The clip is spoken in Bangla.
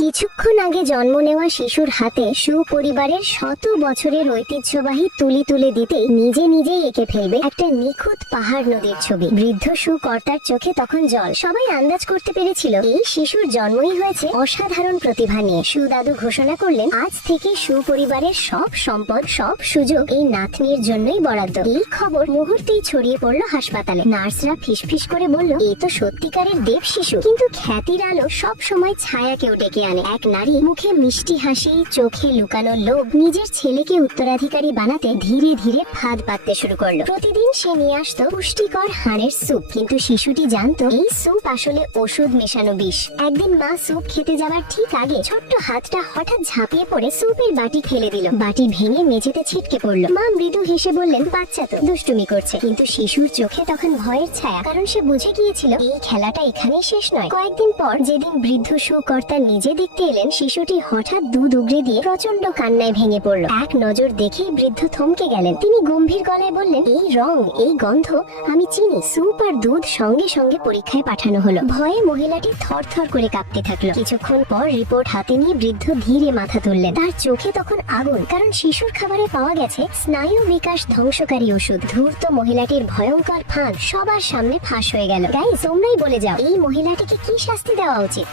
কিছুক্ষণ আগে জন্ম নেওয়া শিশুর হাতে সুপরিবারের শত বছরের ঐতিহ্যবাহী তুলি তুলে দিতেই নিজে নিজেই এঁকে ফেলবে একটা নিখুঁত পাহাড় নদীর ছবি। বৃদ্ধ সুকর্তার চোখে তখন জল। সবাই আন্দাজ করতে পেরেছিল এই শিশুর জন্মই হয়েছে অসাধারণ প্রতিভা নিয়ে। সুদাদু ঘোষণা করলেন, আজ থেকে সুপরিবারের সব সম্পদ, সব সুযোগ এই নাতনির জন্যই বরাদ্দ। এই খবর মুহূর্তেই ছড়িয়ে পড়লো হাসপাতালে। নার্সরা ফিসফিস করে বলল, এই তো সত্যিকারের দেব শিশু। কিন্তু খ্যাতির আলো সব সময় ছায়াকেও ডেকে আনে। এক নারী মুখে মিষ্টি হাসি, চোখে লুকানো লোভ, নিজের ছেলেকে উত্তরাধিকারী বানাতে ধীরে ধীরে ফাঁদ পাততে শুরু করলো। প্রতিদিন সে নিয়ে আসতো পুষ্টিকর হাড়ের স্যুপ, কিন্তু শিশুটি জানতো এই স্যুপ আসলে ওষুধ মেশানো বিষ। একদিন মা স্যুপ খেতে যাওয়ার ঠিক আগে ছোট্ট হাতটা হঠাৎ ঝাঁপিয়ে পড়ে স্যুপের বাটি ফেলে দিল। বাটি ভেঙে মেঝেতে ছিটকে পড়লো। মা মৃদু হেসে বললেন, বাচ্চা তো দুষ্টুমি করছে। কিন্তু শিশুর চোখে তখন ভয়ের ছায়া, কারণ সে বুঝে গিয়েছিল এই খেলাটা এখানেই শেষ নয়। কয়েকদিন পর যেদিন বৃদ্ধ সুকর্তা নিজে দেখতে এলেন, শিশুটি হঠাৎ দুধ উগরে দিয়ে প্রচন্ড কান্নায় ভেঙে পড়ল। এক নজর দেখেই বৃদ্ধ থমকে গেলেন। তিনি গম্ভীর গলায় বললেন, এই রং, এই গন্ধ আমি চিনি। স্যুপ আর দুধ সঙ্গে সঙ্গে পরীক্ষায় পাঠানো হলো। ভয়ে মহিলাটি থরথর করে কাঁপতে থাকলো। কিছুক্ষণ পর রিপোর্ট হাতে নিয়ে বৃদ্ধ ধীরে মাথা তুললেন। তার চোখে তখন আগুন, কারণ শিশুর খাবারে পাওয়া গেছে স্নায়ু বিকাশ ধ্বংসকারী ওষুধ। ধূর্ত মহিলাটির ভয়ঙ্কর ফাঁদ সবার সামনে ফাঁস হয়ে গেল। গাইস, তোমরাই বলে যাও, এই মহিলাটিকে কি শাস্তি দেওয়া উচিত?